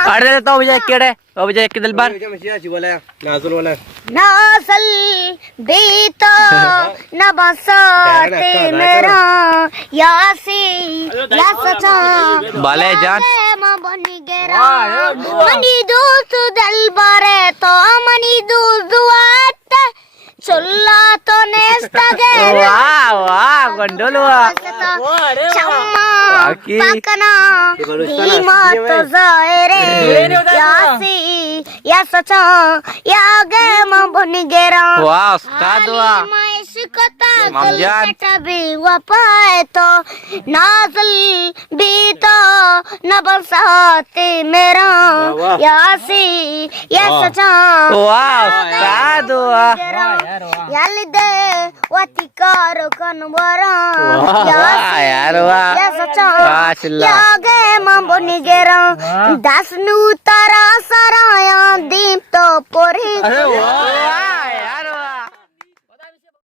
अरे तो विजय केड़े ओ विजय के दिल बार नाजुल वाला नासल भी तो न बसाते मेरा यासी या सचा बाले जान मनी गेरा मनी दोस्त दिल बारे तो मनी दोस्त दुआत चुल्ला तो नेस्ता गेरा वाह वाह गंडोलवा चम्मा बाकी पकना धीमा तो जायरे यासी या सचा या गे बनी गेरा वाह उस्ताद वाह मामजान भी वफाए तो नाज़िल भी तो न बरसाते मेरा यासी या सचा वाह उस्ताद वाह यालिदे वतिकार कनवरा यार वाह या सचा माशाल्लाह या गे बनी गेरा दस नू तारा सराया दीप तो पोरी